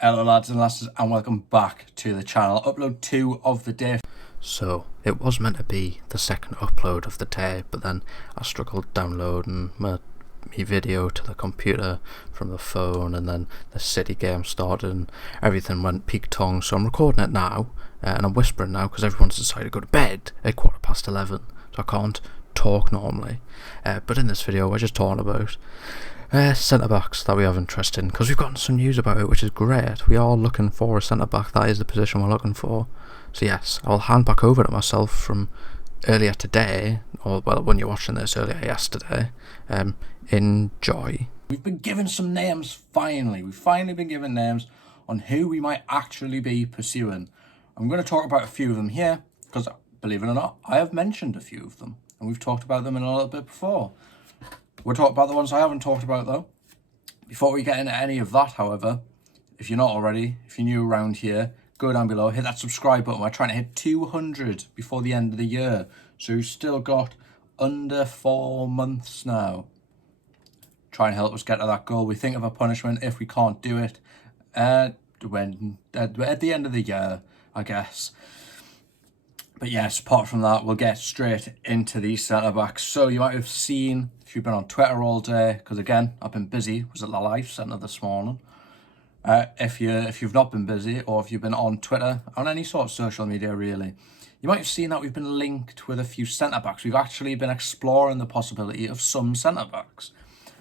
Hello lads and lasses and welcome back to the channel. Upload 2 of the day. So it was meant to be the second upload of the day, but then I struggled downloading my video to the computer from the phone, and then the city game started and everything went peak tongue. So I'm recording it now, and I'm whispering now because everyone's decided to go to bed at 11:15, so I can't talk normally. But in this video we're just talking about centre-backs that we have interest in, because we've gotten some news about it, which is great. We are looking for a centre-back. That is the position we're looking for. So yes, I'll hand back over to myself from earlier today, or well, when you're watching this, earlier yesterday. Enjoy. We've been given some names finally. We've finally been given names on who we might actually be pursuing. I'm going to talk about a few of them here, because believe it or not, I have mentioned a few of them, and we've talked about them in a little bit before. We'll talk about the ones I haven't talked about though. Before we get into any of that, however, if you're not already, if you're new around here, go down below, hit that subscribe button. We're trying to hit 200 before the end of the year. So we've still got under 4 months now. Try and help us get to that goal. We think of a punishment if we can't do it at the end of the year, I guess. But yes, apart from that, we'll get straight into these centre-backs. So you might have seen, if you've been on Twitter all day, because again, I've been busy, was at the Life Centre this morning. If you've not been busy, or if you've been on Twitter, on any sort of social media really, you might have seen that we've been linked with a few centre-backs. We've actually been exploring the possibility of some centre-backs.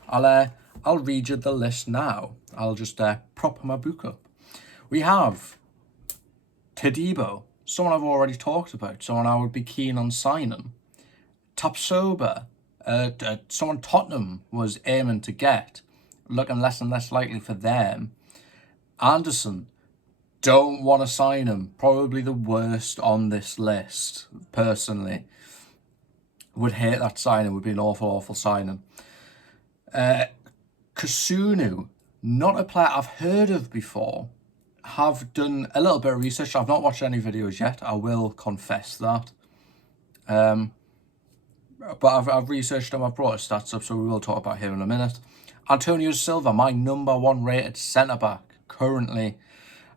I'll read you the list now. I'll just prop my book up. We have Todibo, someone I've already talked about, someone I would be keen on signing. Tapsoba, someone Tottenham was aiming to get, looking less and less likely for them. Anderson, don't want to sign him, probably the worst on this list, personally. Would hate that signing, would be an awful signing. Kasunu, not a player I've heard of before. Have done a little bit of research. I've not watched any videos yet, I will confess that. But I've researched him, I've brought his stats up, so we will talk about him in a minute. Antonio Silva, my #1 rated centre-back currently.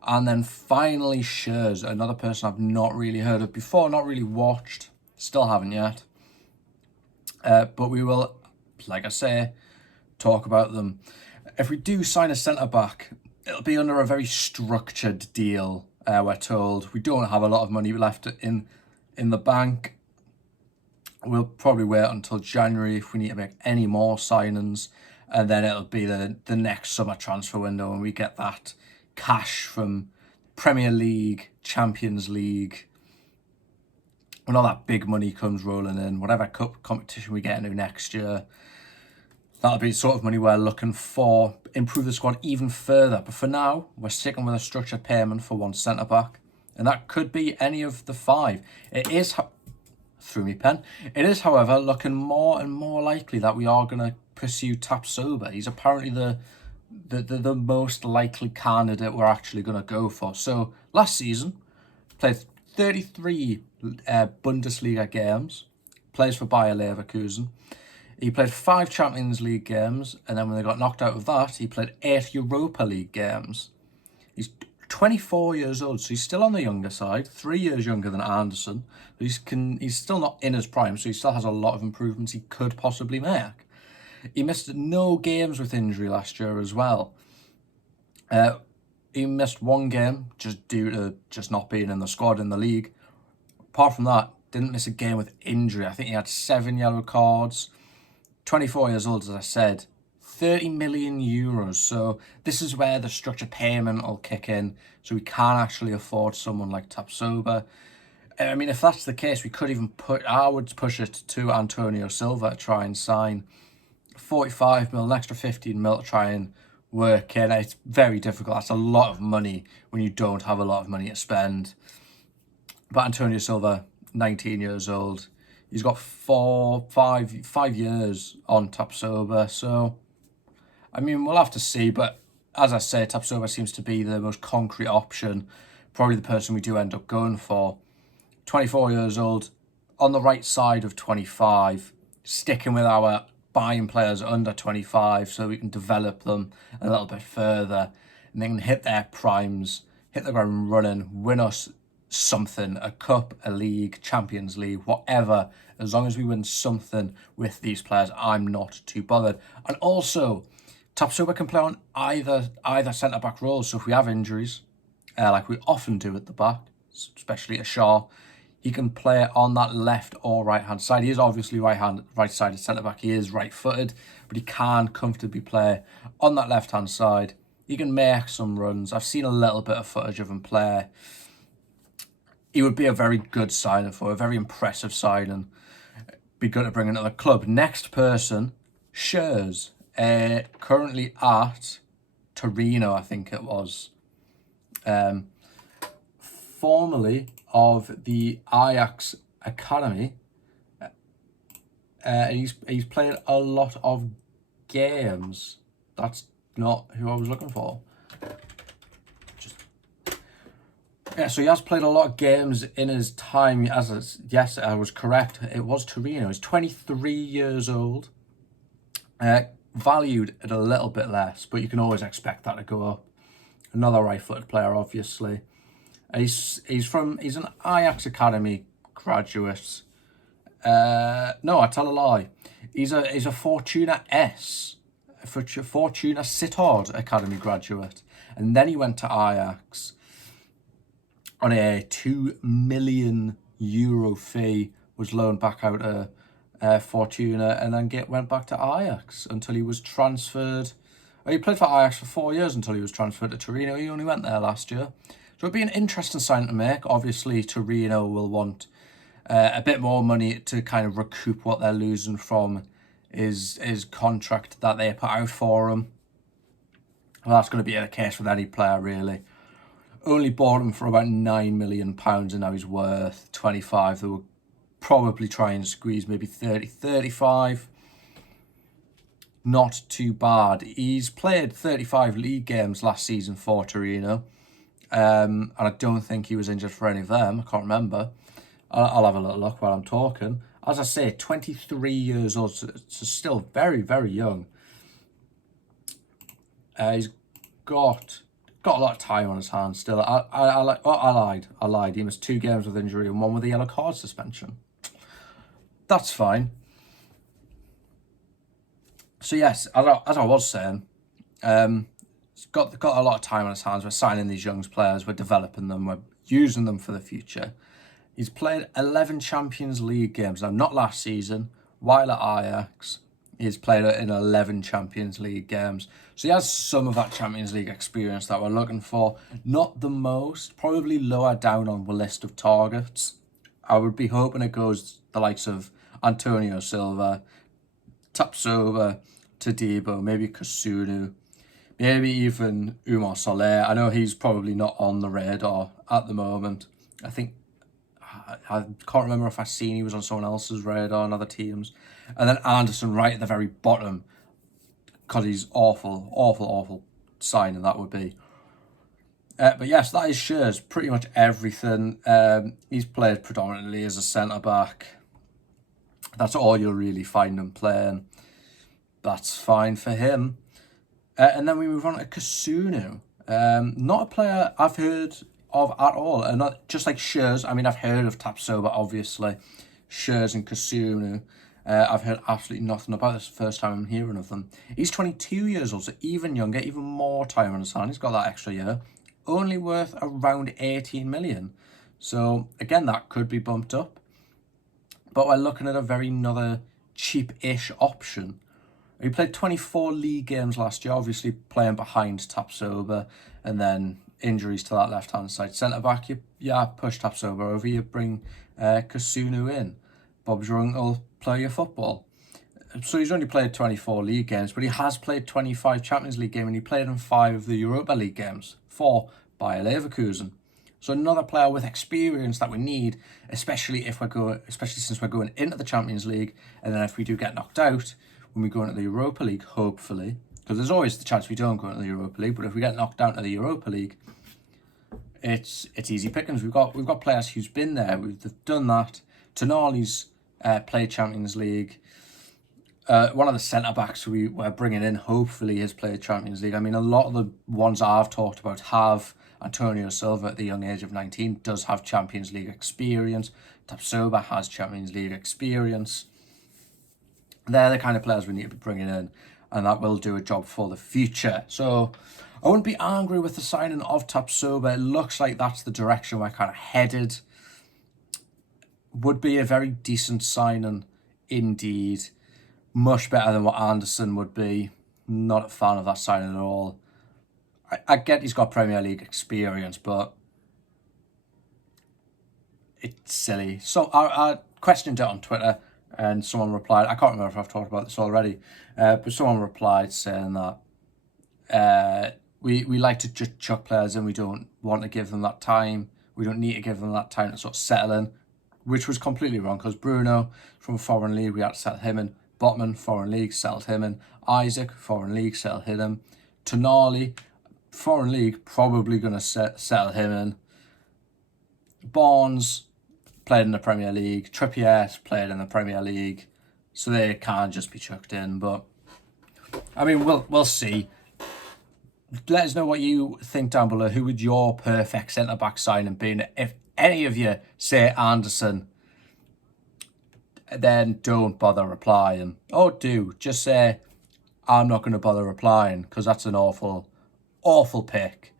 And then finally Schurz, another person I've not really heard of before, not really watched, still haven't yet. But we will, like I say, talk about them. If we do sign a centre-back, it'll be under a very structured deal, we're told. We don't have a lot of money left in the bank. We'll probably wait until January if we need to make any more signings, and then it'll be the next summer transfer window, and we get that cash from Premier League, Champions League, when all that big money comes rolling in, whatever cup competition we get into next year. That'll be the sort of money we're looking for. Improve the squad even further. But for now, we're sticking with a structured payment for one centre-back. And that could be any of the 5. It is, through me pen, it is, however, looking more and more likely that we are going to pursue Tapsoba. He's apparently the most likely candidate we're actually going to go for. So, last season, played 33 Bundesliga games. Plays for Bayer Leverkusen. He played 5 Champions League games, and then when they got knocked out of that, he played 8 Europa League games. He's 24 years old, so he's still on the younger side, 3 years younger than Anderson. He's still not in his prime, so he still has a lot of improvements he could possibly make. He missed no games with injury last year as well. He missed 1 game just due to just not being in the squad in the league. Apart from that, didn't miss a game with injury. I think he had 7 yellow cards. 24 years old, as I said, 30 million euros. So this is where the structured payment will kick in. So we can actually afford someone like Tapsoba. I mean, if that's the case, we could even I would push it to Antonio Silva to try and sign 45 mil, an extra 15 mil to try and work in. It's very difficult. That's a lot of money when you don't have a lot of money to spend. But Antonio Silva, 19 years old. He's got 5 years on Tapsoba, so I mean, we'll have to see. But as I say, Tapsoba seems to be the most concrete option, probably the person we do end up going for. 24 years old, on the right side of 25, sticking with our buying players under 25 so we can develop them a little bit further. and they can hit their primes, hit the ground running, win us something, a cup, a league, Champions League, whatever. As long as we win something with these players, I'm not too bothered. And also, Tapsoba can play on either centre-back roles. So if we have injuries, like we often do at the back, especially a Shaw, he can play on that left or right-hand side. He is obviously right-sided centre-back. He is right-footed, but he can comfortably play on that left-hand side. He can make some runs. I've seen a little bit of footage of him play. He would be a very good signing for a very impressive signing. Be good to bring into the club. Next person, Schurz, currently at Torino, I think it was. Formerly of the Ajax Academy. He's played a lot of games. That's not who I was looking for. So he has played a lot of games in his time. Yes, I was correct. It was Torino. He's 23 years old. Valued at a little bit less, but you can always expect that to go up. Another right-footed player, obviously. He's an Ajax Academy graduate. No, I tell a lie. He's a Fortuna Sittard Academy graduate, and then he went to Ajax on a €2 million fee. Was loaned back out to Fortuna, and then went back to Ajax until he was transferred. He played for Ajax for 4 years until he was transferred to Torino. He only went there last year. So it'd be an interesting sign to make. Obviously, Torino will want a bit more money to kind of recoup what they're losing from his contract that they put out for him. Well, that's going to be the case with any player, really. Only bought him for about £9 million, and now he's worth 25. They will probably try and squeeze maybe 30, 35. Not too bad. He's played 35 league games last season for Torino. And I don't think he was injured for any of them. I can't remember. I'll have a little look while I'm talking. As I say, 23 years old, so still very, very young. He's got a lot of time on his hands still. I lied. He missed 2 games with injury and 1 with a yellow card suspension. That's fine. So yes, as I was saying, he's got a lot of time on his hands. We're signing these young players, we're developing them, we're using them for the future. He's played 11 Champions League games. Now, not last season. While at Ajax, he's played in 11 Champions League games. So he has some of that Champions League experience that we're looking for. Not the most, probably lower down on the list of targets. I would be hoping it goes the likes of Antonio Silva, Tapsoba, Todibo, maybe Kasunu, maybe even Umar Soler. I know he's probably not on the radar at the moment. I can't remember if I've seen he was on someone else's radar on other teams. And then Anderson right at the very bottom, because he's awful signing that would be. But yes, that is Schurz. Pretty much everything. He's played predominantly as a centre-back. That's all you'll really find him playing. That's fine for him. And then we move on to Kasunu. Not a player I've heard of at all. And not just like Schurz. I mean, I've heard of Tapsoba, obviously. Schurz and Kasunu. I've heard absolutely nothing about this. First time I'm hearing of them. He's 22 years old, so even younger, even more time on his hand. He's got that extra year. Only worth around 18 million. So, again, that could be bumped up. But we're looking at another cheap-ish option. He played 24 league games last year, obviously playing behind Tapsoba, and then injuries to that left-hand side centre-back. You push Tapsoba over, you bring Kasunu in. Bob's your uncle, play your football. So he's only played 24 league games, but he has played 25 Champions League games, and he played in 5 of the Europa League games for Bayer Leverkusen. So another player with experience that we need, especially since we're going into the Champions League, and then if we do get knocked out when we go into the Europa League, hopefully, because there's always the chance we don't go into the Europa League, but if we get knocked out of the Europa League, it's easy pickings. We've got players who's been there, we've done that. Tonali's played Champions League. one of the centre-backs we're bringing in hopefully has played Champions League. I mean, a lot of the ones I've talked about have. Antonio Silva at the young age of 19 does have Champions League experience. Tapsoba has Champions League experience. They're the kind of players we need to be bringing in, and that will do a job for the future. So I wouldn't be angry with the signing of Tapsoba. It looks like that's the direction we're kind of headed. Would be a very decent signing indeed. Much better than what Anderson would be. Not a fan of that signing at all. I get he's got Premier League experience, but it's silly. So I questioned it on Twitter, and someone replied, I can't remember if I've talked about this already, but someone replied saying that we like to just chuck players in. We don't want to give them that time. We don't need to give them that time to sort of settle in, which was completely wrong, because Bruno, from a foreign league, we had to settle him in. Botman, foreign league, settled him in. Isaac, foreign league, settled him. Tonali, foreign league, probably going to settle him in. Barnes played in the Premier League. Trippier played in the Premier League, so they can't just be chucked in. But I mean, we'll see. Let us know what you think down below. Who would your perfect centre back signing be? If any of you say Anderson, then don't bother replying. Or do just say I'm not going to bother replying, because that's an awful pick.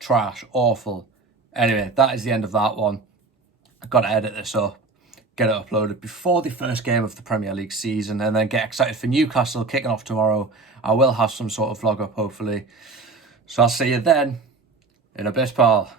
Trash, awful. Anyway, that is the end of that one. I've got to edit this up, get it uploaded before the first game of the Premier League season, and then get excited for Newcastle kicking off tomorrow. I will have some sort of vlog up, hopefully. So I'll see you then, in a bit, pal.